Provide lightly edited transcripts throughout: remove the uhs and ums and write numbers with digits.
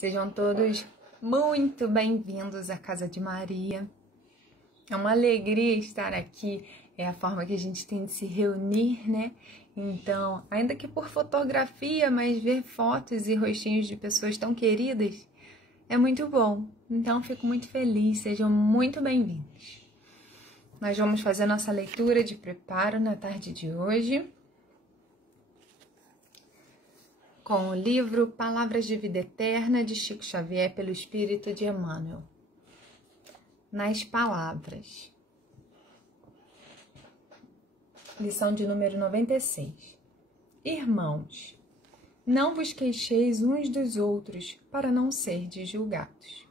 Sejam todos muito bem-vindos à Casa de Maria. É uma alegria estar aqui, é a forma que a gente tem de se reunir, né? Então, ainda que por fotografia, mas ver fotos e rostinhos de pessoas tão queridas é muito bom. Então, fico muito feliz, sejam muito bem-vindos. Nós vamos fazer nossa leitura de preparo na tarde de hoje, com o livro Palavras de Vida Eterna, de Chico Xavier, pelo Espírito de Emmanuel. Nas palavras. Lição de número 96. Irmãos, não vos queixeis uns dos outros, para não serdes julgados.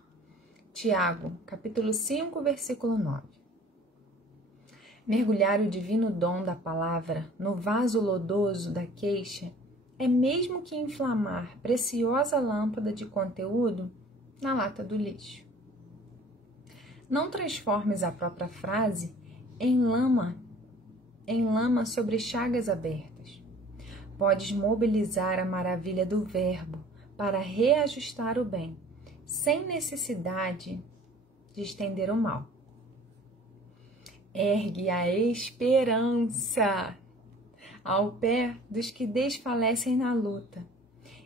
Tiago, capítulo 5, versículo 9. Mergulhar o divino dom da palavra no vaso lodoso da queixa é mesmo que inflamar preciosa lâmpada de conteúdo na lata do lixo. Não transformes a própria frase em lama sobre chagas abertas. Podes mobilizar a maravilha do verbo para reajustar o bem, sem necessidade de estender o mal. Ergue a esperança ao pé dos que desfalecem na luta.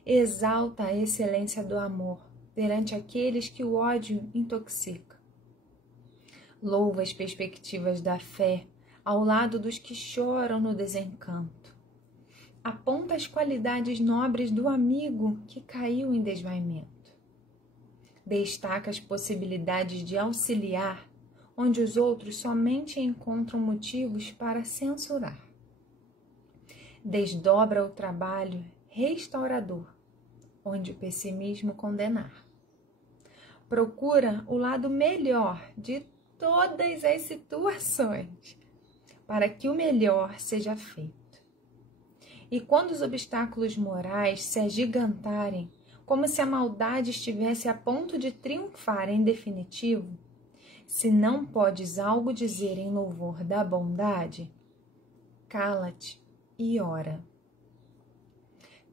Exalta a excelência do amor perante aqueles que o ódio intoxica. Louva as perspectivas da fé ao lado dos que choram no desencanto. Aponta as qualidades nobres do amigo que caiu em desvaimento. Destaca as possibilidades de auxiliar onde os outros somente encontram motivos para censurar. Desdobra o trabalho restaurador, onde o pessimismo condenar. Procura o lado melhor de todas as situações, para que o melhor seja feito. E quando os obstáculos morais se agigantarem, como se a maldade estivesse a ponto de triunfar em definitivo, se não podes algo dizer em louvor da bondade, cala-te e ora.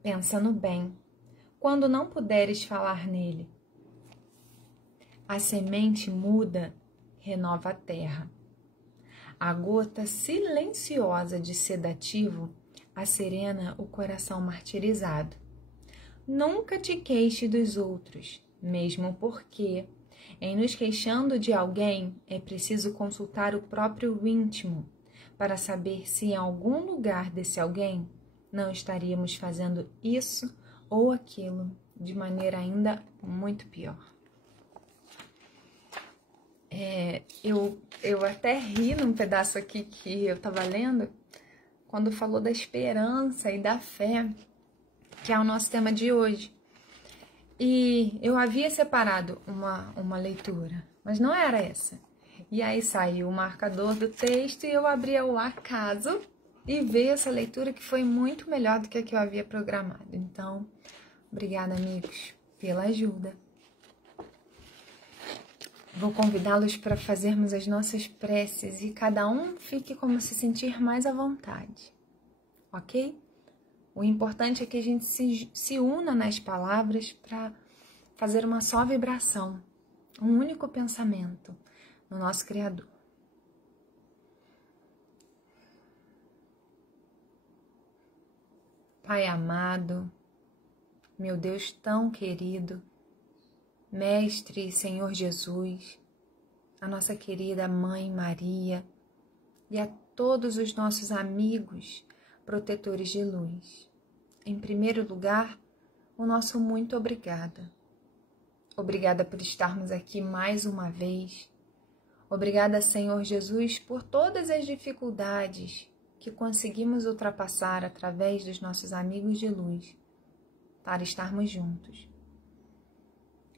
Pensa no bem, quando não puderes falar nele. A semente muda renova a terra. A gota silenciosa de sedativo acerena o coração martirizado. Nunca te queixe dos outros, mesmo porque, em nos queixando de alguém, é preciso consultar o próprio íntimo, para saber se em algum lugar desse alguém não estaríamos fazendo isso ou aquilo de maneira ainda muito pior. Eu até ri num pedaço aqui que eu estava lendo, quando falou da esperança e da fé, que é o nosso tema de hoje. E eu havia separado uma leitura, mas não era essa. E aí saiu o marcador do texto e eu abri ao acaso e veio essa leitura que foi muito melhor do que a que eu havia programado. Então, obrigada, amigos, pela ajuda. Vou convidá-los para fazermos as nossas preces e cada um fique como se sentir mais à vontade, ok? O importante é que a gente se una nas palavras para fazer uma só vibração, um único pensamento no nosso Criador. Pai amado, meu Deus tão querido, Mestre e Senhor Jesus, a nossa querida Mãe Maria e a todos os nossos amigos protetores de luz. Em primeiro lugar, o nosso muito obrigada. Obrigada por estarmos aqui mais uma vez. Obrigada, Senhor Jesus, por todas as dificuldades que conseguimos ultrapassar através dos nossos amigos de luz, para estarmos juntos.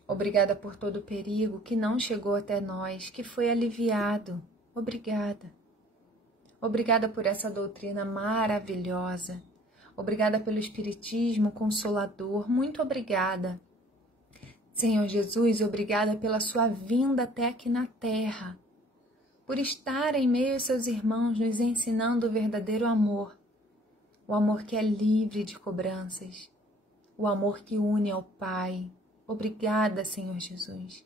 Obrigada por todo o perigo que não chegou até nós, que foi aliviado. Obrigada. Obrigada por essa doutrina maravilhosa. Obrigada pelo Espiritismo consolador. Muito obrigada. Senhor Jesus, obrigada pela sua vinda até aqui na terra, por estar em meio aos seus irmãos, nos ensinando o verdadeiro amor, o amor que é livre de cobranças, o amor que une ao Pai, Obrigada, Senhor Jesus.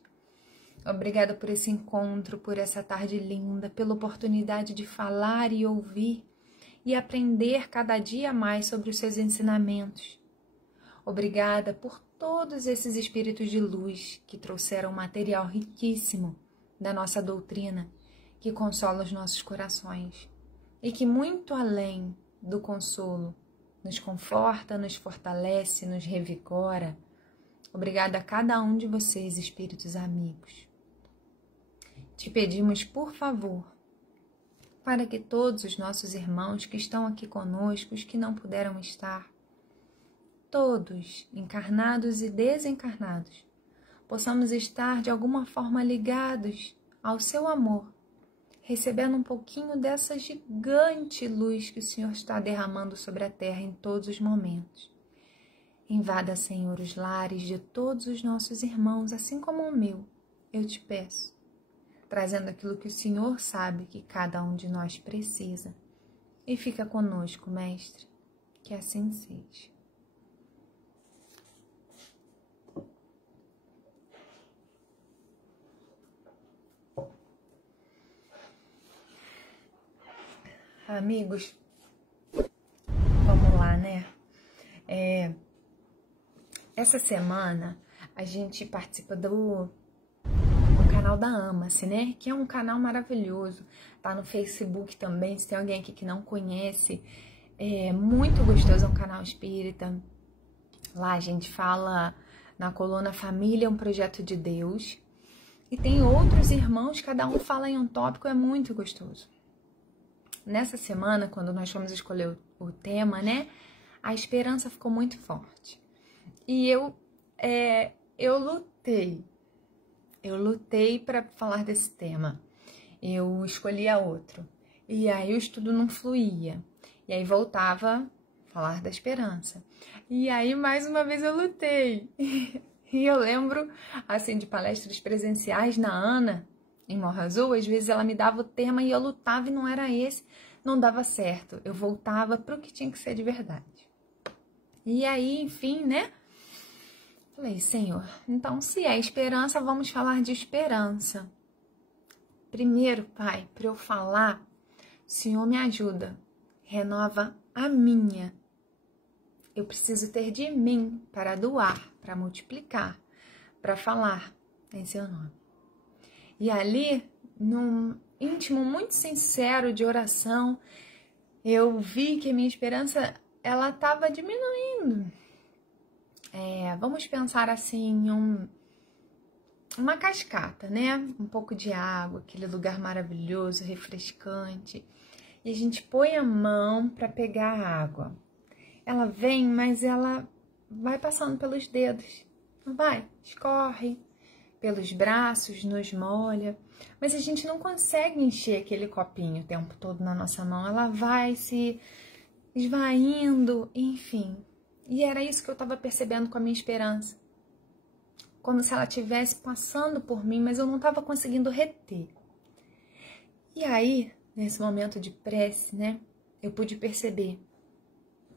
Obrigada por esse encontro, por essa tarde linda, pela oportunidade de falar e ouvir e aprender cada dia mais sobre os seus ensinamentos. Obrigada por todos esses espíritos de luz que trouxeram material riquíssimo da nossa doutrina, que consola os nossos corações e que, muito além do consolo, nos conforta, nos fortalece, nos revigora. Obrigada a cada um de vocês, espíritos amigos. Te pedimos, por favor, para que todos os nossos irmãos que estão aqui conosco, os que não puderam estar, todos, encarnados e desencarnados, possamos estar de alguma forma ligados ao seu amor, recebendo um pouquinho dessa gigante luz que o Senhor está derramando sobre a terra em todos os momentos. Invada, Senhor, os lares de todos os nossos irmãos, assim como o meu, eu te peço, trazendo aquilo que o Senhor sabe que cada um de nós precisa. E fica conosco, Mestre, que assim seja. Amigos, vamos lá, né? Essa semana a gente participa do canal da Ama-se, né? Que é um canal maravilhoso. Tá no Facebook também, se tem alguém aqui que não conhece. É muito gostoso, é um canal espírita. Lá a gente fala na coluna Família é um Projeto de Deus. E tem outros irmãos, cada um fala em um tópico, é muito gostoso. Nessa semana, quando nós fomos escolher o tema, né? A esperança ficou muito forte. E eu lutei para falar desse tema. Eu escolhia outro. E aí o estudo não fluía. E aí voltava a falar da esperança. E aí mais uma vez eu lutei. E eu lembro, assim, de palestras presenciais na Ana, em Morro Azul, às vezes ela me dava o tema e eu lutava e não era esse, não dava certo. Eu voltava para o que tinha que ser de verdade. E aí, enfim, né? Falei, Senhor, então se é esperança, vamos falar de esperança. Primeiro, Pai, para eu falar, o Senhor me ajuda, renova a minha. Eu preciso ter de mim para doar, para multiplicar, para falar em seu nome. E ali, num íntimo muito sincero de oração, eu vi que a minha esperança, ela estava diminuindo. Vamos pensar assim, uma cascata, né? Um pouco de água, aquele lugar maravilhoso, refrescante. E a gente põe a mão para pegar a água. Ela vem, mas ela vai passando pelos dedos, não vai? Escorre pelos braços, nos molha. Mas a gente não consegue encher aquele copinho o tempo todo na nossa mão. Ela vai se esvaindo, enfim. E era isso que eu estava percebendo com a minha esperança. Como se ela estivesse passando por mim, mas eu não estava conseguindo reter. E aí, nesse momento de prece, né, eu pude perceber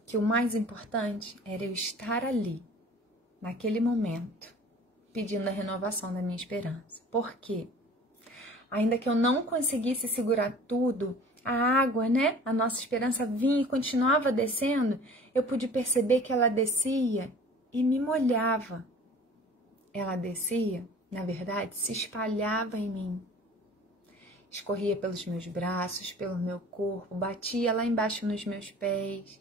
que o mais importante era eu estar ali, naquele momento, pedindo a renovação da minha esperança. Por quê? Ainda que eu não conseguisse segurar tudo, a água, né, a nossa esperança vinha e continuava descendo, eu pude perceber que ela descia e me molhava. Ela descia, na verdade, se espalhava em mim. Escorria pelos meus braços, pelo meu corpo, batia lá embaixo nos meus pés.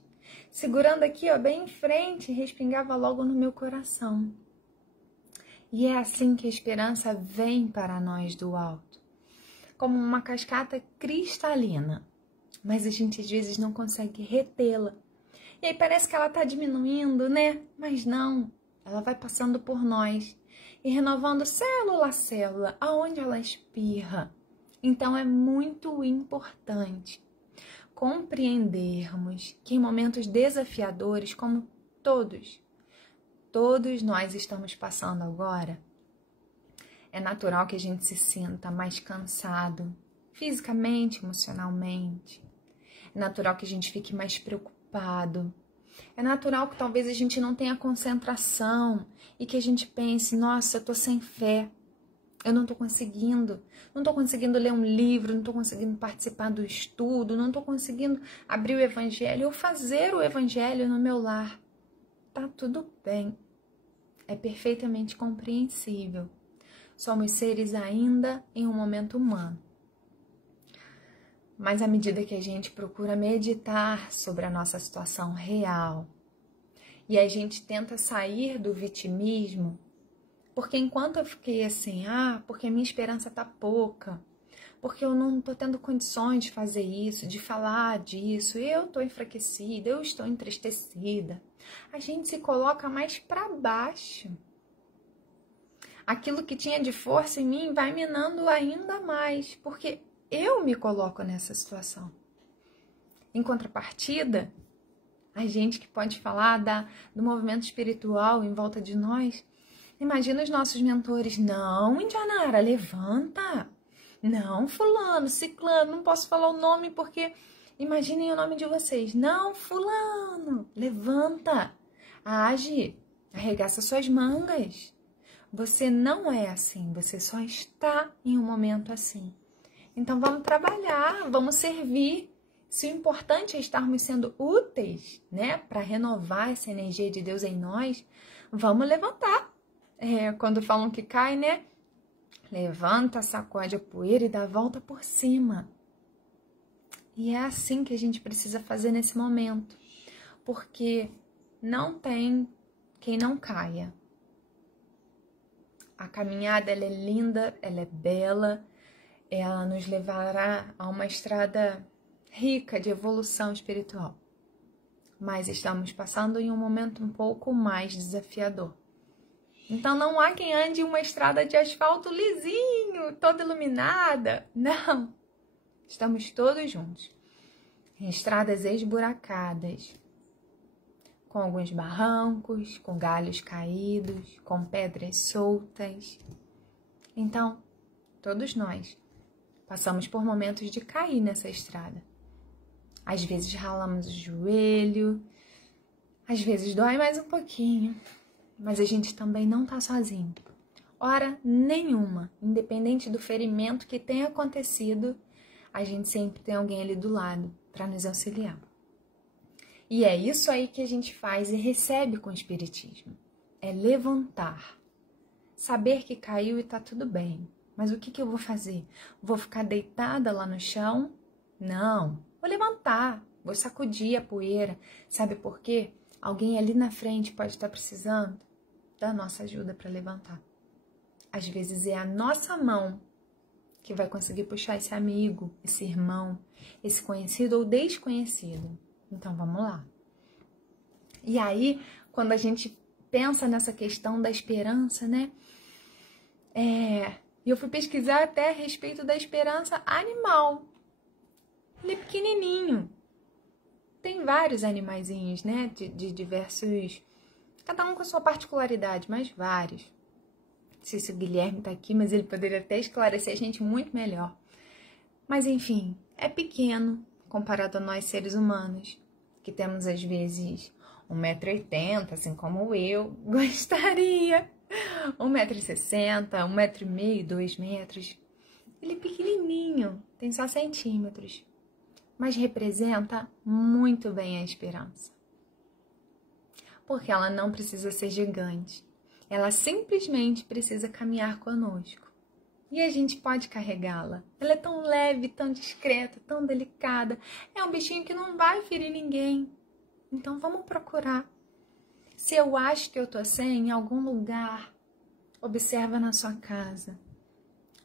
Segurando aqui, ó, bem em frente, respingava logo no meu coração. E é assim que a esperança vem para nós do alto, como uma cascata cristalina. Mas a gente às vezes não consegue retê-la. E aí parece que ela está diminuindo, né? Mas não, ela vai passando por nós e renovando célula a célula, aonde ela espirra. Então é muito importante compreendermos que em momentos desafiadores, como todos nós estamos passando agora, é natural que a gente se sinta mais cansado, fisicamente, emocionalmente. É natural que a gente fique mais preocupado. É natural que talvez a gente não tenha concentração e que a gente pense, nossa, eu tô sem fé. Eu não tô conseguindo. Não tô conseguindo ler um livro, não tô conseguindo participar do estudo, não tô conseguindo abrir o evangelho ou fazer o evangelho no meu lar. Tá tudo bem. É perfeitamente compreensível. Somos seres ainda em um momento humano. Mas à medida que a gente procura meditar sobre a nossa situação real e a gente tenta sair do vitimismo, porque enquanto eu fiquei assim, porque a minha esperança tá pouca, porque eu não tô tendo condições de fazer isso, de falar disso, eu tô enfraquecida, eu estou entristecida, a gente se coloca mais para baixo. Aquilo que tinha de força em mim vai minando ainda mais, porque eu me coloco nessa situação. Em contrapartida, a gente que pode falar do movimento espiritual em volta de nós, imagina os nossos mentores, não, Indianara, levanta. Não, fulano, ciclano, não posso falar o nome porque imaginem o nome de vocês. Não, fulano, levanta, age, arregaça suas mangas. Você não é assim, você só está em um momento assim. Então vamos trabalhar, vamos servir. Se o importante é estarmos sendo úteis, né, para renovar essa energia de Deus em nós, vamos levantar. Quando falam que cai, né? Levanta, sacode a poeira e dá a volta por cima. E é assim que a gente precisa fazer nesse momento. Porque não tem quem não caia. A caminhada, ela é linda, ela é bela, ela nos levará a uma estrada rica de evolução espiritual. Mas estamos passando em um momento um pouco mais desafiador. Então não há quem ande em uma estrada de asfalto lisinho, toda iluminada. Não. Estamos todos juntos. Em estradas esburacadas, com alguns barrancos, com galhos caídos, com pedras soltas. Então, todos nós passamos por momentos de cair nessa estrada. Às vezes ralamos o joelho, às vezes dói mais um pouquinho. Mas a gente também não tá sozinho. Hora nenhuma, independente do ferimento que tenha acontecido, a gente sempre tem alguém ali do lado para nos auxiliar. E é isso aí que a gente faz e recebe com o Espiritismo. É levantar. Saber que caiu e tá tudo bem. Mas o que eu vou fazer? Vou ficar deitada lá no chão? Não. Vou levantar. Vou sacudir a poeira. Sabe por quê? Alguém ali na frente pode estar precisando da nossa ajuda para levantar. Às vezes é a nossa mão que vai conseguir puxar esse amigo, esse irmão, esse conhecido ou desconhecido. Então vamos lá. E aí, quando a gente pensa nessa questão da esperança, né? Eu fui pesquisar até a respeito da esperança animal. Ele é pequenininho. Tem vários animaizinhos, né? De diversos... Cada um com a sua particularidade, mas vários. Não sei se o Guilherme tá aqui, mas ele poderia até esclarecer a gente muito melhor. Mas enfim, é pequeno comparado a nós seres humanos, que temos às vezes 1,80 m, assim como eu gostaria. 1,60 m, 1,5 m, 2 metros. Ele é pequenininho, tem só centímetros, mas representa muito bem a esperança. Porque ela não precisa ser gigante. Ela simplesmente precisa caminhar conosco. E a gente pode carregá-la. Ela é tão leve, tão discreta, tão delicada. É um bichinho que não vai ferir ninguém. Então vamos procurar. Se eu acho que eu tô sem em algum lugar, observa na sua casa.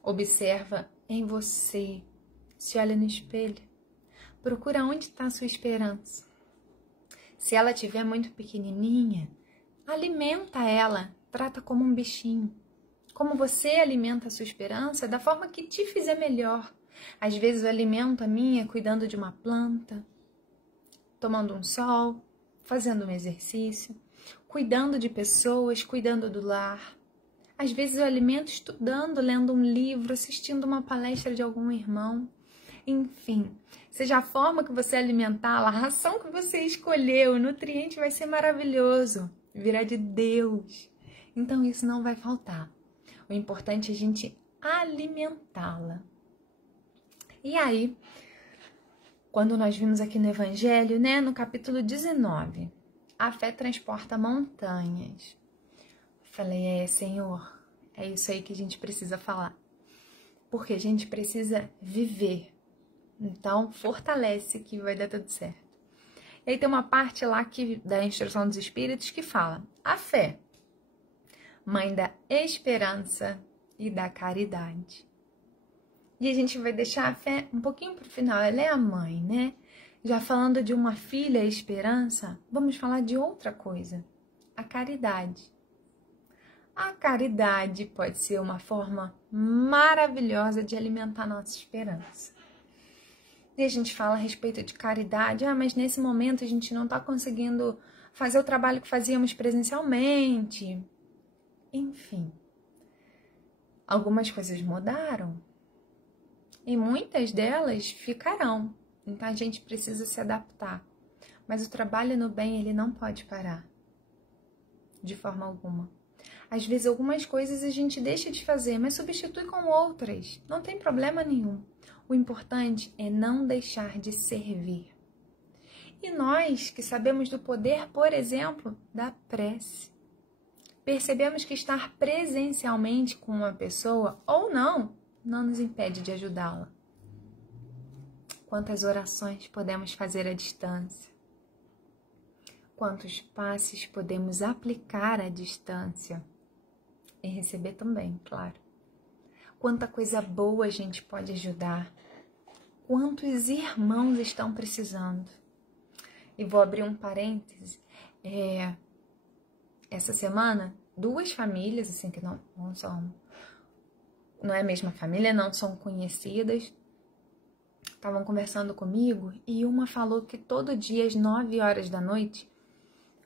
Observa em você. Se olha no espelho. Procura onde está a sua esperança. Se ela estiver muito pequenininha, alimenta ela, trata como um bichinho. Como você alimenta a sua esperança, da forma que te fizer melhor. Às vezes eu alimento a minha cuidando de uma planta, tomando um sol, fazendo um exercício, cuidando de pessoas, cuidando do lar. Às vezes eu alimento estudando, lendo um livro, assistindo uma palestra de algum irmão. Enfim, seja a forma que você alimentá-la, a ração que você escolheu, o nutriente vai ser maravilhoso, virá de Deus. Então isso não vai faltar. O importante é a gente alimentá-la. E aí, quando nós vimos aqui no Evangelho, né, no capítulo 19, a fé transporta montanhas. Falei, Senhor, é isso aí que a gente precisa falar. Porque a gente precisa viver. Então, fortalece que vai dar tudo certo. E aí tem uma parte lá da instrução dos Espíritos que fala: a fé, mãe da esperança e da caridade. E a gente vai deixar a fé um pouquinho para o final. Ela é a mãe, né? Já falando de uma filha, a esperança, vamos falar de outra coisa: a caridade. A caridade pode ser uma forma maravilhosa de alimentar nossa esperança. E a gente fala a respeito de caridade, mas nesse momento a gente não está conseguindo fazer o trabalho que fazíamos presencialmente. Enfim, algumas coisas mudaram e muitas delas ficarão. Então a gente precisa se adaptar. Mas o trabalho no bem, ele não pode parar, de forma alguma. Às vezes algumas coisas a gente deixa de fazer, mas substitui com outras. Não tem problema nenhum. O importante é não deixar de servir. E nós que sabemos do poder, por exemplo, da prece, percebemos que estar presencialmente com uma pessoa ou não nos impede de ajudá-la. Quantas orações podemos fazer à distância? Quantos passes podemos aplicar à distância? E receber também, claro. Quanta coisa boa a gente pode ajudar. Quantos irmãos estão precisando. E vou abrir um parêntese. Essa semana, 2 famílias, assim, que não é a mesma família, não são conhecidas, estavam conversando comigo e uma falou que todo dia às 9 horas da noite,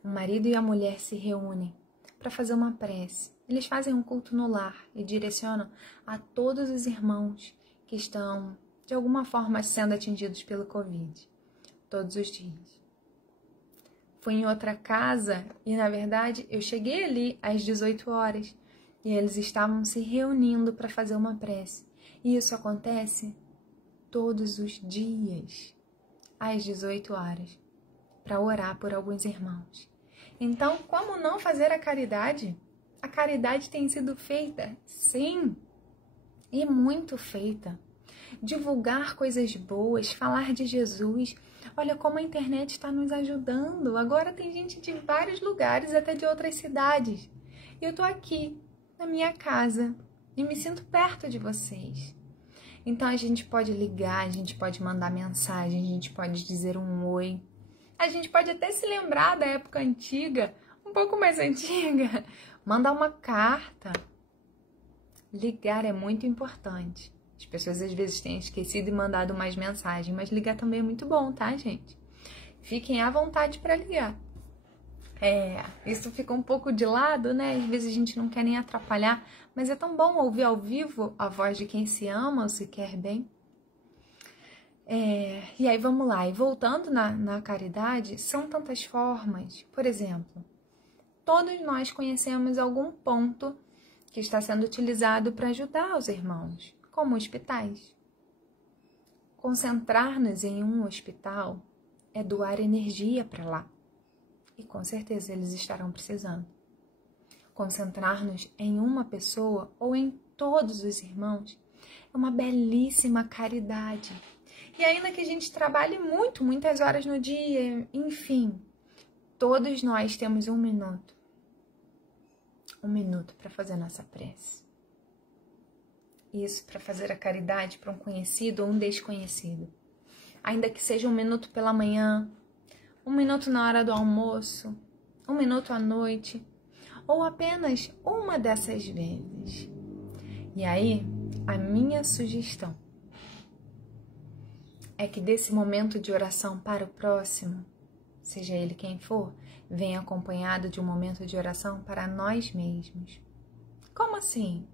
o marido e a mulher se reúnem para fazer uma prece. Eles fazem um culto no lar e direcionam a todos os irmãos que estão, de alguma forma, sendo atingidos pelo Covid, todos os dias. Fui em outra casa e, na verdade, eu cheguei ali às 18 horas e eles estavam se reunindo para fazer uma prece. E isso acontece todos os dias, às 18 horas, para orar por alguns irmãos. Então, como não fazer a caridade? A caridade tem sido feita, sim, e muito feita. Divulgar coisas boas, falar de Jesus. Olha como a internet está nos ajudando. Agora tem gente de vários lugares, até de outras cidades. E eu tô aqui, na minha casa, e me sinto perto de vocês. Então a gente pode ligar, a gente pode mandar mensagem, a gente pode dizer um oi. A gente pode até se lembrar da época antiga, um pouco mais antiga. Mandar uma carta. Ligar é muito importante. As pessoas às vezes têm esquecido e mandado mais mensagens, mas ligar também é muito bom, tá, gente? Fiquem à vontade para ligar. Isso fica um pouco de lado, né? Às vezes a gente não quer nem atrapalhar, mas é tão bom ouvir ao vivo a voz de quem se ama ou se quer bem. E aí vamos lá, e voltando na caridade, são tantas formas. Por exemplo, todos nós conhecemos algum ponto que está sendo utilizado para ajudar os irmãos, como hospitais. Concentrar-nos em um hospital é doar energia para lá. E com certeza eles estarão precisando. Concentrar-nos em uma pessoa ou em todos os irmãos é uma belíssima caridade. E ainda que a gente trabalhe muitas horas no dia, enfim, todos nós temos 1 minuto. 1 minuto para fazer nossa prece. Isso para fazer a caridade para um conhecido ou um desconhecido. Ainda que seja 1 minuto pela manhã, 1 minuto na hora do almoço, 1 minuto à noite, ou apenas uma dessas vezes. E aí, a minha sugestão é que desse momento de oração para o próximo, seja ele quem for, venha acompanhado de um momento de oração para nós mesmos. Como assim?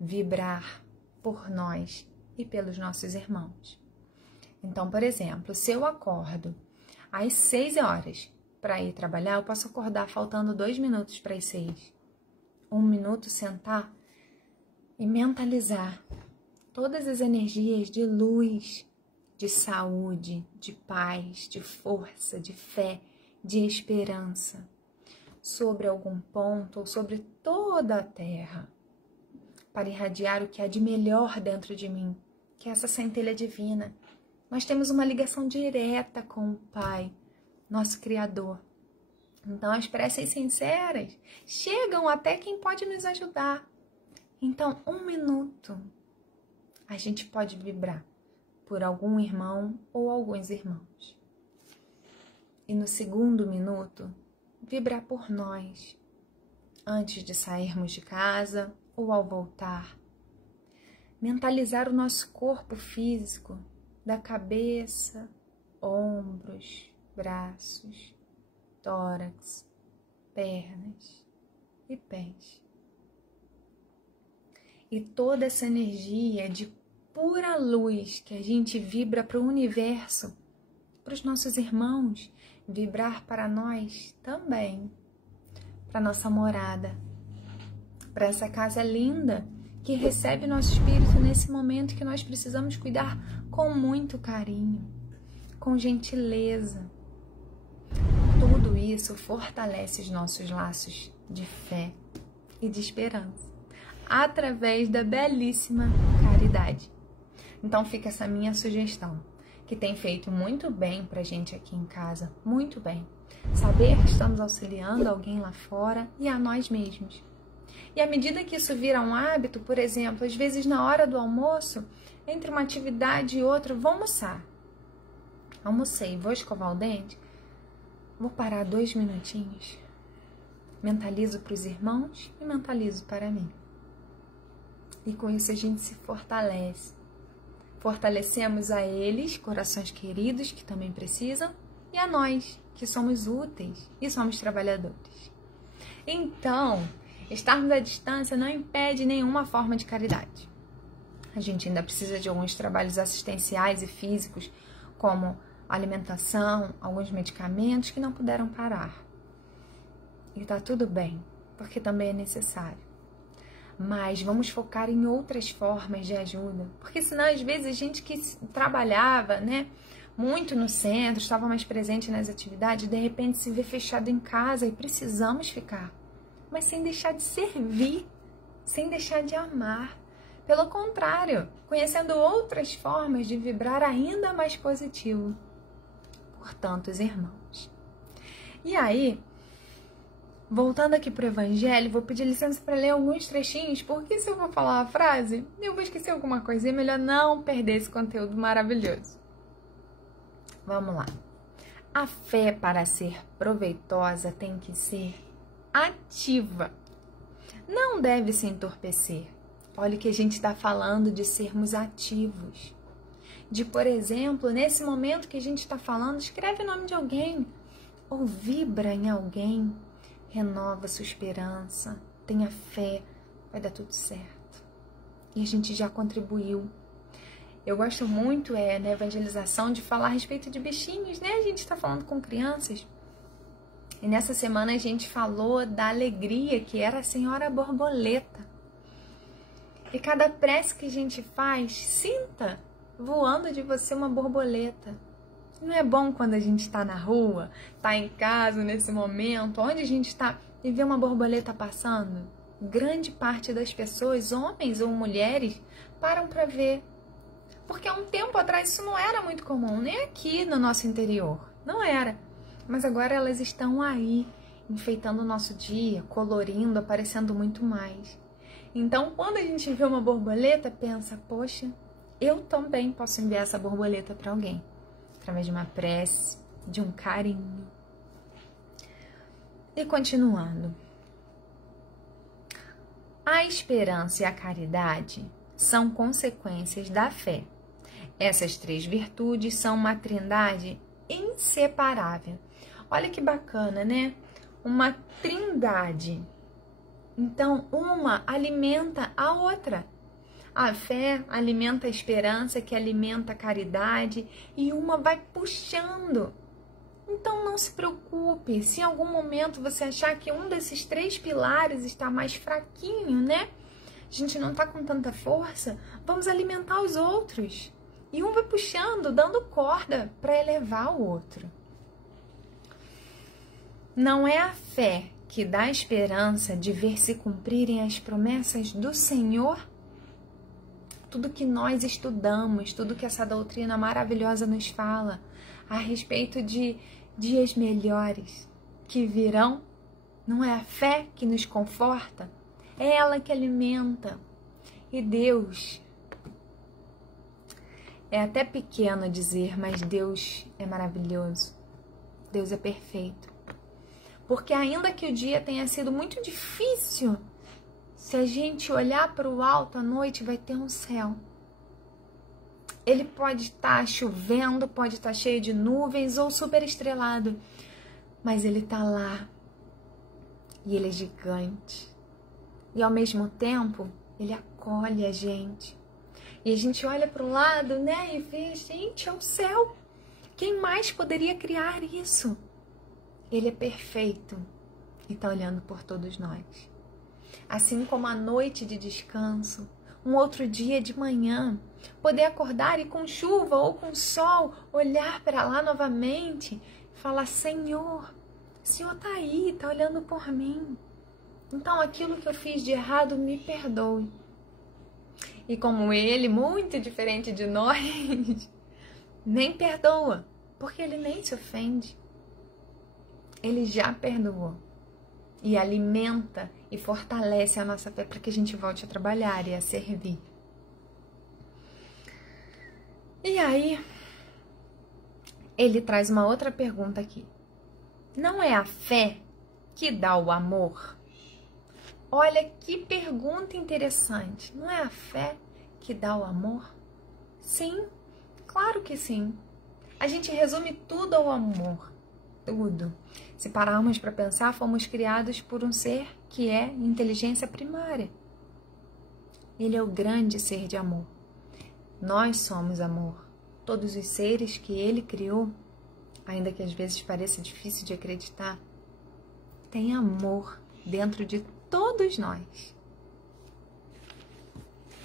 Vibrar por nós e pelos nossos irmãos. Então, por exemplo, se eu acordo às 6 horas para ir trabalhar, eu posso acordar faltando 2 minutos para as 6. 1 minuto, sentar e mentalizar todas as energias de luz, de saúde, de paz, de força, de fé, de esperança sobre algum ponto ou sobre toda a Terra, para irradiar o que há de melhor dentro de mim, que é essa centelha divina. Nós temos uma ligação direta com o Pai, nosso Criador. Então, as preces sinceras chegam até quem pode nos ajudar. Então, 1 minuto, a gente pode vibrar por algum irmão ou alguns irmãos. E no segundo minuto, vibrar por nós, antes de sairmos de casa ou ao voltar. Mentalizar o nosso corpo físico, da cabeça, ombros, braços, tórax, pernas e pés. E toda essa energia de pura luz que a gente vibra para o universo, para os nossos irmãos, vibrar para nós também, para nossa morada, para essa casa linda que recebe nosso espírito nesse momento que nós precisamos cuidar com muito carinho, com gentileza. Tudo isso fortalece os nossos laços de fé e de esperança, através da belíssima caridade. Então fica essa minha sugestão, que tem feito muito bem pra gente aqui em casa, muito bem. Saber que estamos auxiliando alguém lá fora e a nós mesmos. E à medida que isso vira um hábito, por exemplo, às vezes na hora do almoço, entre uma atividade e outra, vou almoçar. Almocei, vou escovar o dente, vou parar 2 minutinhos. Mentalizo para os irmãos e mentalizo para mim. E com isso a gente se fortalece. Fortalecemos a eles, corações queridos que também precisam, e a nós, que somos úteis e somos trabalhadores. Então, estarmos à distância não impede nenhuma forma de caridade. A gente ainda precisa de alguns trabalhos assistenciais e físicos, como alimentação, alguns medicamentos que não puderam parar. E tá tudo bem, porque também é necessário. Mas vamos focar em outras formas de ajuda, porque senão às vezes a gente que trabalhava, né, muito no centro, estava mais presente nas atividades, de repente se vê fechado em casa e precisamos ficar, mas sem deixar de servir, sem deixar de amar. Pelo contrário, conhecendo outras formas de vibrar ainda mais positivo por tantos irmãos. E aí, voltando aqui para o Evangelho, vou pedir licença para ler alguns trechinhos, porque se eu vou falar uma frase, eu vou esquecer alguma coisinha, melhor não perder esse conteúdo maravilhoso. Vamos lá. A fé, para ser proveitosa, tem que ser ativa. Não deve se entorpecer. Olha que a gente está falando de sermos ativos. De, por exemplo, nesse momento que a gente está falando, escreve o nome de alguém ou vibra em alguém. Renova sua esperança, tenha fé, vai dar tudo certo. E a gente já contribuiu. Eu gosto muito na evangelização de falar a respeito de bichinhos, né? A gente está falando com crianças. E nessa semana a gente falou da alegria que era a Senhora Borboleta. E cada prece que a gente faz, sinta voando de você uma borboleta. Não é bom quando a gente está na rua, está em casa nesse momento, onde a gente está e vê uma borboleta passando? Grande parte das pessoas, homens ou mulheres, param para ver. Porque há um tempo atrás isso não era muito comum, nem aqui no nosso interior, não era. Mas agora elas estão aí, enfeitando o nosso dia, colorindo, aparecendo muito mais. Então, quando a gente vê uma borboleta, pensa, poxa, eu também posso enviar essa borboleta para alguém. Através de uma prece, de um carinho. E continuando. A esperança e a caridade são consequências da fé. Essas 3 virtudes são uma trindade inseparável. Olha que bacana, né? Uma trindade. Então, uma alimenta a outra. A fé alimenta a esperança, que alimenta a caridade, e uma vai puxando. Então não se preocupe, se em algum momento você achar que um desses 3 pilares está mais fraquinho, né? A gente não está com tanta força, vamos alimentar os outros. E um vai puxando, dando corda para elevar o outro. Não é a fé que dá a esperança de ver se cumprirem as promessas do Senhor? Tudo que nós estudamos, tudo que essa doutrina maravilhosa nos fala a respeito de dias melhores que virão, não é a fé que nos conforta? É ela que alimenta. E Deus, é até pequeno dizer, mas Deus é maravilhoso. Deus é perfeito. Porque ainda que o dia tenha sido muito difícil, se a gente olhar para o alto à noite, vai ter um céu. Ele pode estar chovendo, pode estar cheio de nuvens ou super estrelado, mas ele está lá. E ele é gigante. E ao mesmo tempo, ele acolhe a gente. E a gente olha para o lado, né, e vê, gente, é o céu. Quem mais poderia criar isso? Ele é perfeito e está olhando por todos nós. Assim como a noite de descanso, um outro dia de manhã, poder acordar e com chuva ou com sol, olhar para lá novamente e falar, Senhor, o Senhor está aí, está olhando por mim. Então aquilo que eu fiz de errado, me perdoe. E como ele, muito diferente de nós, nem perdoa, porque ele nem se ofende. Ele já perdoou. E alimenta e fortalece a nossa fé para que a gente volte a trabalhar e a servir. E aí, ele traz uma outra pergunta aqui. Não é a fé que dá o amor? Olha que pergunta interessante. Não é a fé que dá o amor? Sim, claro que sim. A gente resume tudo ao amor. Tudo. Se pararmos para pensar, fomos criados por um ser que é inteligência primária. Ele é o grande ser de amor. Nós somos amor. Todos os seres que ele criou, ainda que às vezes pareça difícil de acreditar, tem amor dentro de todos nós.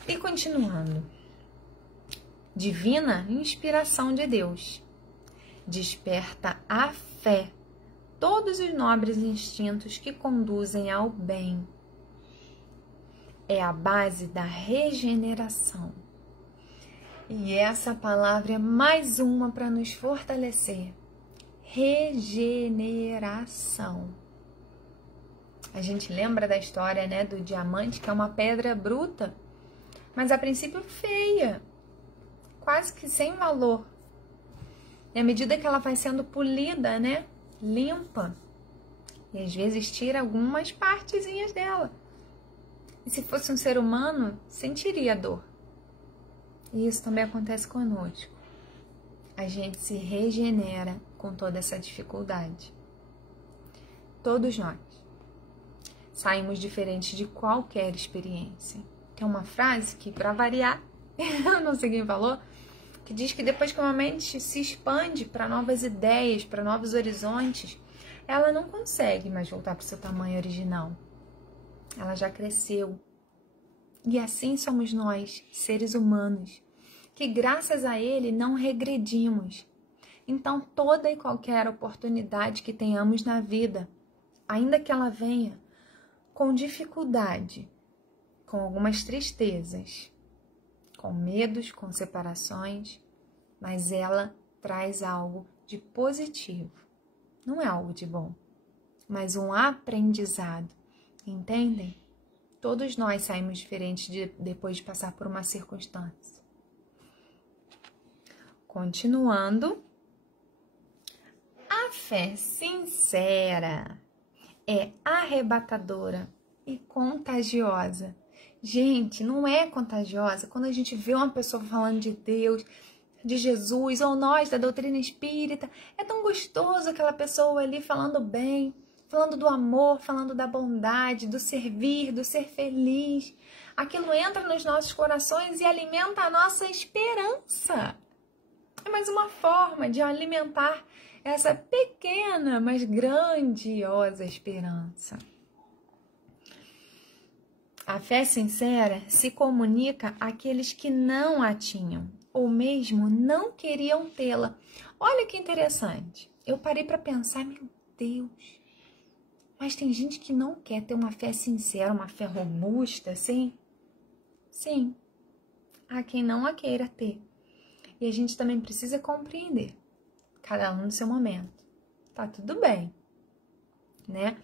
E continuando. Divina inspiração de Deus. Desperta a fé, todos os nobres instintos que conduzem ao bem. É a base da regeneração. E essa palavra é mais uma para nos fortalecer. Regeneração. A gente lembra da história, né, do diamante, que é uma pedra bruta, mas a princípio feia, quase que sem valor. E à medida que ela vai sendo polida, né, limpa, e às vezes tira algumas partezinhas dela. E se fosse um ser humano, sentiria dor. E isso também acontece conosco. A gente se regenera com toda essa dificuldade. Todos nós saímos diferentes de qualquer experiência. Tem uma frase que, para variar, não sei quem falou, que diz que depois que uma mente se expande para novas ideias, para novos horizontes, ela não consegue mais voltar para o seu tamanho original. Ela já cresceu. E assim somos nós, seres humanos, que graças a ele não regredimos. Então, toda e qualquer oportunidade que tenhamos na vida, ainda que ela venha com dificuldade, com algumas tristezas, com medos, com separações, mas ela traz algo de positivo. Não é algo de bom, mas um aprendizado. Entendem? Todos nós saímos diferentes depois de passar por uma circunstância. Continuando, a fé sincera é arrebatadora e contagiosa. Gente, não é contagiosa quando a gente vê uma pessoa falando de Deus, de Jesus, ou nós da doutrina espírita. É tão gostoso aquela pessoa ali falando bem, falando do amor, falando da bondade, do servir, do ser feliz. aquilo entra nos nossos corações e alimenta a nossa esperança. É mais uma forma de alimentar essa pequena, mas grandiosa esperança. A fé sincera se comunica àqueles que não a tinham, ou mesmo não queriam tê-la. Olha que interessante. Eu parei para pensar, meu Deus, mas tem gente que não quer ter uma fé sincera, uma fé robusta, assim? Sim, há quem não a queira ter. E a gente também precisa compreender, cada um no seu momento. Tá tudo bem, né?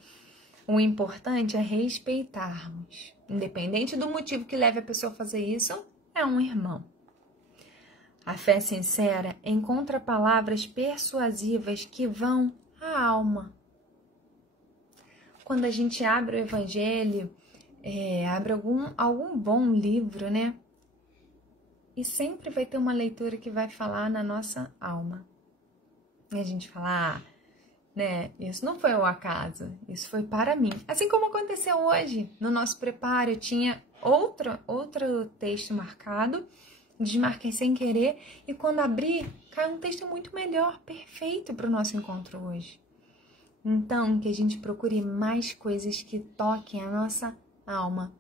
O importante é respeitarmos. Independente do motivo que leve a pessoa a fazer isso, é um irmão. A fé sincera encontra palavras persuasivas que vão à alma. Quando a gente abre o Evangelho, abre algum bom livro, né? E sempre vai ter uma leitura que vai falar na nossa alma. E a gente fala, né? Isso não foi ao acaso, isso foi para mim. Assim como aconteceu hoje, no nosso preparo, eu tinha outro texto marcado, desmarquei sem querer, e quando abri, caiu um texto muito melhor, perfeito para o nosso encontro hoje. Então, que a gente procure mais coisas que toquem a nossa alma.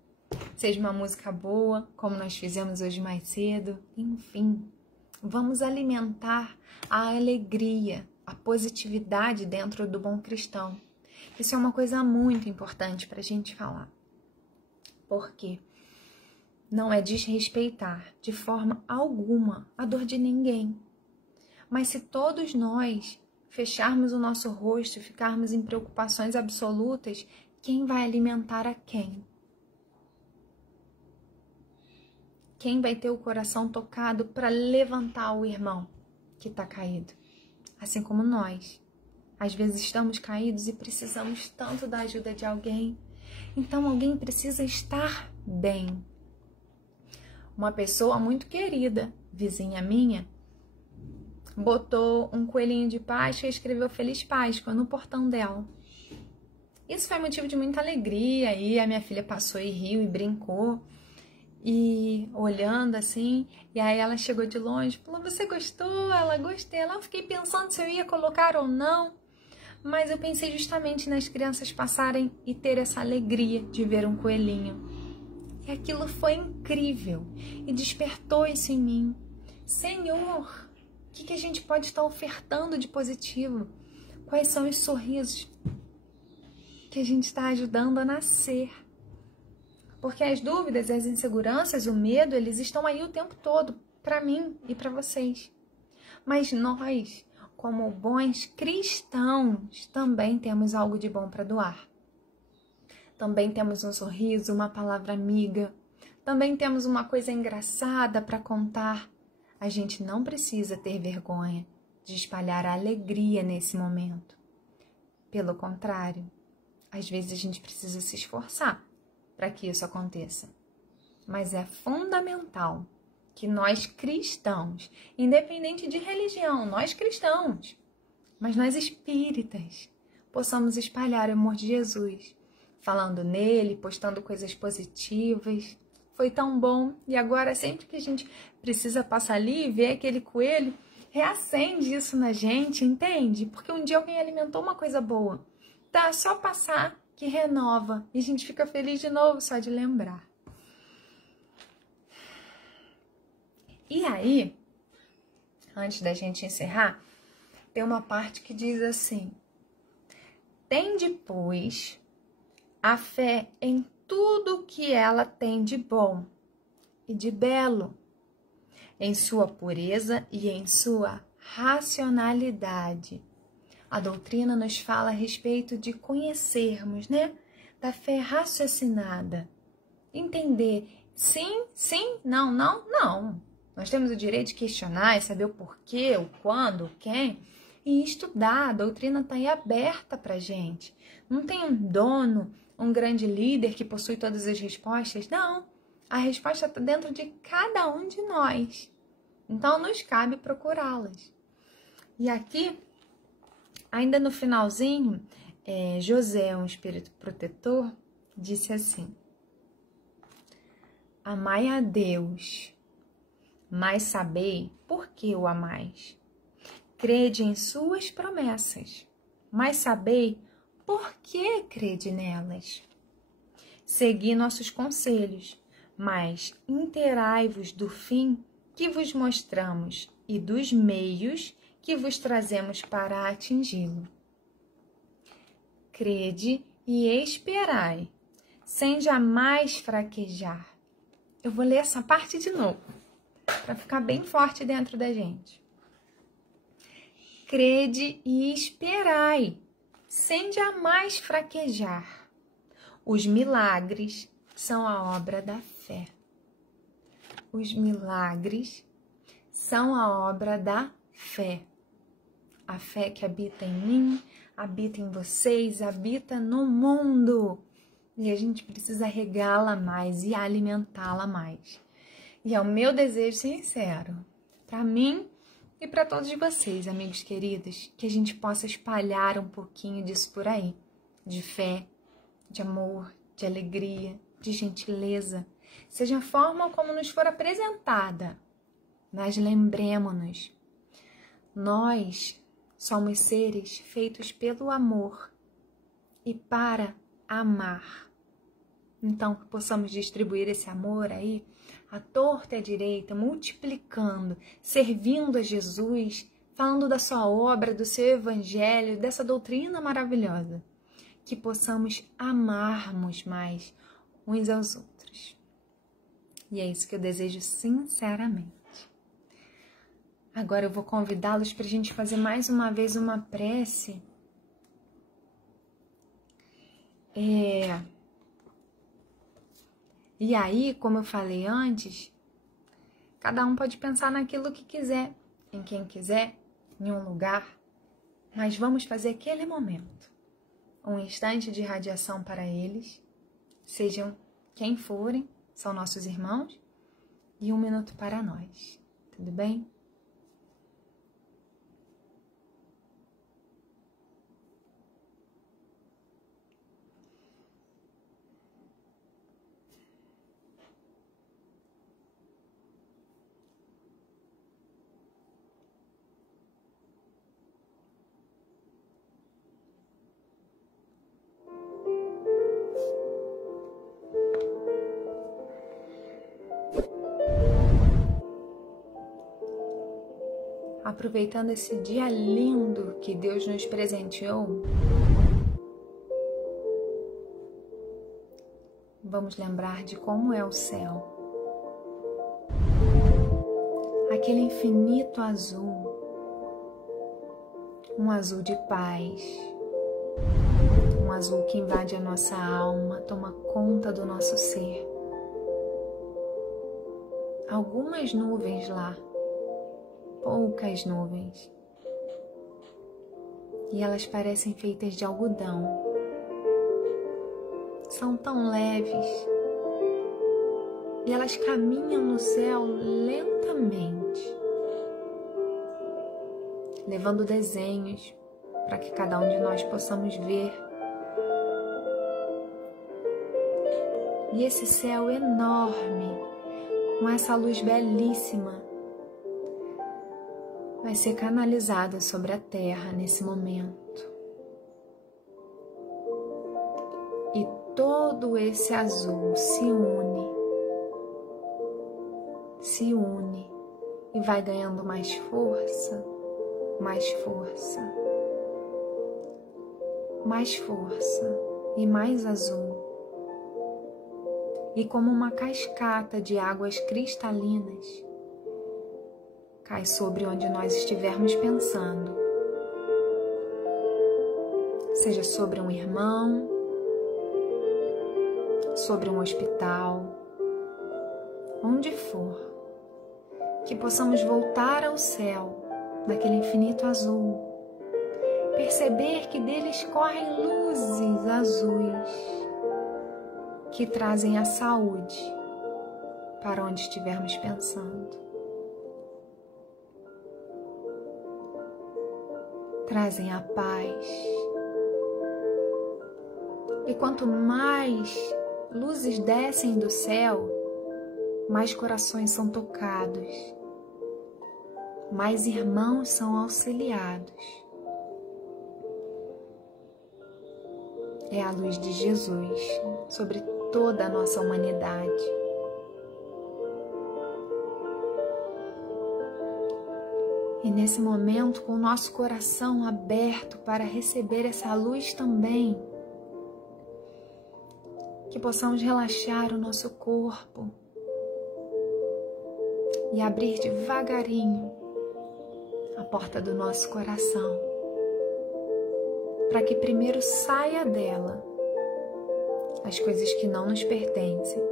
Seja uma música boa, como nós fizemos hoje mais cedo, enfim. Vamos alimentar a alegria, a positividade dentro do bom cristão. Isso é uma coisa muito importante para a gente falar. Por quê? Não é desrespeitar de forma alguma a dor de ninguém. Mas se todos nós fecharmos o nosso rosto e ficarmos em preocupações absolutas, quem vai alimentar a quem? Quem vai ter o coração tocado para levantar o irmão que está caído? Assim como nós. Às vezes estamos caídos e precisamos tanto da ajuda de alguém. Então alguém precisa estar bem. Uma pessoa muito querida, vizinha minha, botou um coelhinho de Páscoa e escreveu Feliz Páscoa no portão dela. Isso foi motivo de muita alegria. Aí a minha filha passou e riu e brincou. E olhando assim, e aí ela chegou de longe, falou, você gostou? Ela, gostei. Ela, eu fiquei pensando se eu ia colocar ou não, mas eu pensei justamente nas crianças passarem e ter essa alegria de ver um coelhinho. E aquilo foi incrível e despertou isso em mim. Senhor, o que a gente pode estar ofertando de positivo? Quais são os sorrisos que a gente está ajudando a nascer? Porque as dúvidas, as inseguranças, o medo, eles estão aí o tempo todo, para mim e para vocês. Mas nós, como bons cristãos, também temos algo de bom para doar. Também temos um sorriso, uma palavra amiga. Também temos uma coisa engraçada para contar. A gente não precisa ter vergonha de espalhar a alegria nesse momento. Pelo contrário, às vezes a gente precisa se esforçar para que isso aconteça. Mas é fundamental que nós cristãos, independente de religião, nós cristãos, mas nós espíritas, possamos espalhar o amor de Jesus, falando nele, postando coisas positivas. Foi tão bom. E agora, sempre que a gente precisa passar ali e ver aquele coelho, reacende isso na gente, entende? Porque um dia alguém alimentou uma coisa boa. Tá, só passar que renova. E a gente fica feliz de novo só de lembrar. E aí, antes da gente encerrar, tem uma parte que diz assim: tende, pois, a fé em tudo que ela tem de bom e de belo, em sua pureza e em sua racionalidade. A doutrina nos fala a respeito de conhecermos, né? Da fé raciocinada. Entender sim, sim, não, não, não. Nós temos o direito de questionar e saber o porquê, o quando, o quem, e estudar. A doutrina está aí aberta para a gente. Não tem um dono, um grande líder que possui todas as respostas. Não, a resposta está dentro de cada um de nós. Então, nos cabe procurá-las. E aqui, ainda no finalzinho, José, um espírito protetor, disse assim: Amai a Deus, mas sabei por que o amais. Crede em suas promessas, mas sabei por que crede nelas. Segui nossos conselhos, mas inteirai-vos do fim que vos mostramos e dos meios que vos trazemos para atingi-lo. Crede e esperai, sem jamais fraquejar. Eu vou ler essa parte de novo, para ficar bem forte dentro da gente. Crede e esperai, sem jamais fraquejar. Os milagres são a obra da fé. Os milagres são a obra da fé. A fé que habita em mim, habita em vocês, habita no mundo. E a gente precisa regá-la mais e alimentá-la mais. E é o meu desejo sincero, para mim e para todos vocês, amigos queridos, que a gente possa espalhar um pouquinho disso por aí. De fé, de amor, de alegria, de gentileza. Seja a forma como nos for apresentada. Mas lembremos-nos, nós somos seres feitos pelo amor e para amar. Então, que possamos distribuir esse amor aí, à torta e à direita, multiplicando, servindo a Jesus, falando da sua obra, do seu evangelho, dessa doutrina maravilhosa. Que possamos amarmos mais uns aos outros. E é isso que eu desejo sinceramente. Agora eu vou convidá-los para a gente fazer mais uma vez uma prece. E aí, como eu falei antes, cada um pode pensar naquilo que quiser, em quem quiser, em um lugar, mas vamos fazer aquele momento, um instante de radiação para eles, sejam quem forem, são nossos irmãos, e 1 minuto para nós, tudo bem? Aproveitando esse dia lindo que Deus nos presenteou, vamos lembrar de como é o céu. Aquele infinito azul, um azul de paz, um azul que invade a nossa alma, toma conta do nosso ser. Algumas nuvens lá, poucas nuvens, e elas parecem feitas de algodão. São tão leves e elas caminham no céu lentamente, levando desenhos para que cada um de nós possamos ver. E esse céu enorme, com essa luz belíssima, vai ser canalizada sobre a terra nesse momento. E todo esse azul se une e vai ganhando mais força, mais força, mais força e mais azul. E como uma cascata de águas cristalinas, cai sobre onde nós estivermos pensando, seja sobre um irmão, sobre um hospital, onde for, que possamos voltar ao céu, daquele infinito azul, perceber que deles correm luzes azuis que trazem a saúde para onde estivermos pensando. Trazem a paz. E quanto mais luzes descem do céu, mais corações são tocados, mais irmãos são auxiliados. É a luz de Jesus sobre toda a nossa humanidade. E nesse momento, com o nosso coração aberto para receber essa luz também, que possamos relaxar o nosso corpo e abrir devagarinho a porta do nosso coração, para que primeiro saia dela as coisas que não nos pertencem.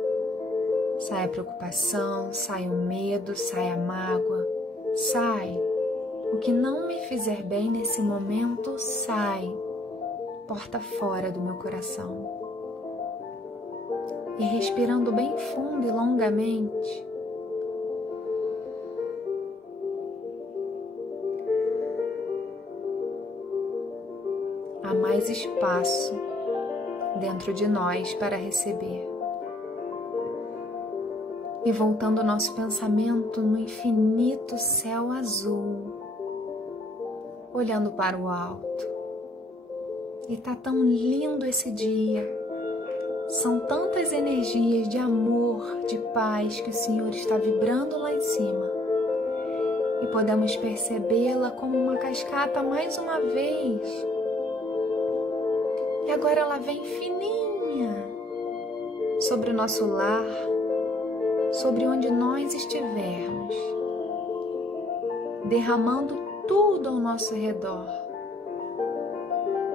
Saia a preocupação, saia o medo, saia a mágoa, sai. O que não me fizer bem nesse momento, sai, porta fora do meu coração. E respirando bem fundo e longamente, há mais espaço dentro de nós para receber. E voltando o nosso pensamento no infinito céu azul, olhando para o alto. E tá tão lindo esse dia. São tantas energias de amor, de paz que o Senhor está vibrando lá em cima. E podemos percebê-la como uma cascata mais uma vez. E agora ela vem fininha sobre o nosso lar, sobre onde nós estivermos, derramando tudo ao nosso redor.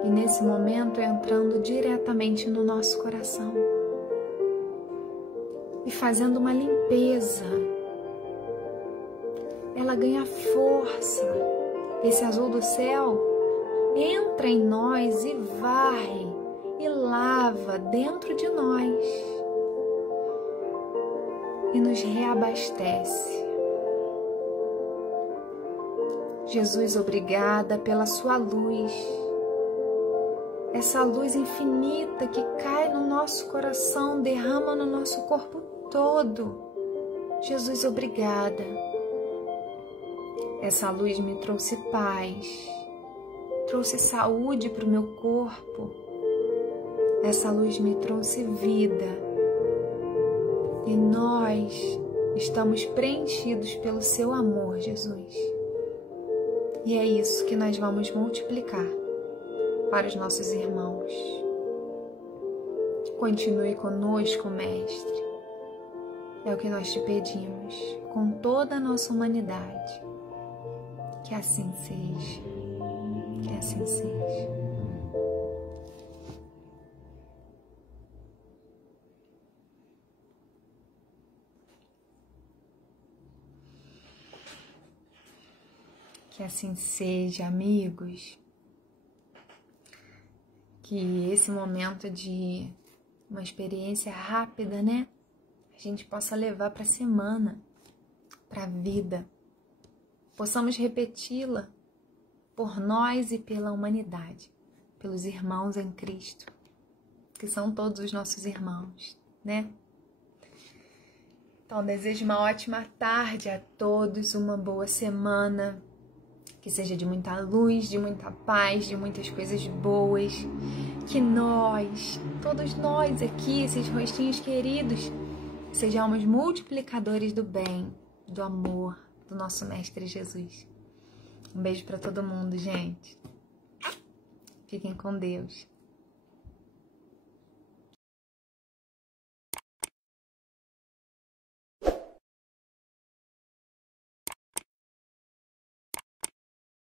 E nesse momento entrando diretamente no nosso coração e fazendo uma limpeza. Ela ganha força. Esse azul do céu entra em nós e varre e lava dentro de nós e nos reabastece. Jesus, obrigada pela sua luz, essa luz infinita que cai no nosso coração, derrama no nosso corpo todo. Jesus, obrigada. Essa luz me trouxe paz, trouxe saúde para o meu corpo. Essa luz me trouxe vida. E nós estamos preenchidos pelo seu amor, Jesus. E é isso que nós vamos multiplicar para os nossos irmãos. Continue conosco, Mestre. É o que nós te pedimos, com toda a nossa humanidade. Que assim seja. Que assim seja. Que assim seja, amigos. Que esse momento de uma experiência rápida, né? A gente possa levar para a semana, para a vida. Possamos repeti-la por nós e pela humanidade, pelos irmãos em Cristo, que são todos os nossos irmãos, né? Então, desejo uma ótima tarde a todos, uma boa semana. Que seja de muita luz, de muita paz, de muitas coisas boas. Que nós, todos nós aqui, esses rostinhos queridos, sejamos multiplicadores do bem, do amor, do nosso Mestre Jesus. Um beijo para todo mundo, gente. Fiquem com Deus.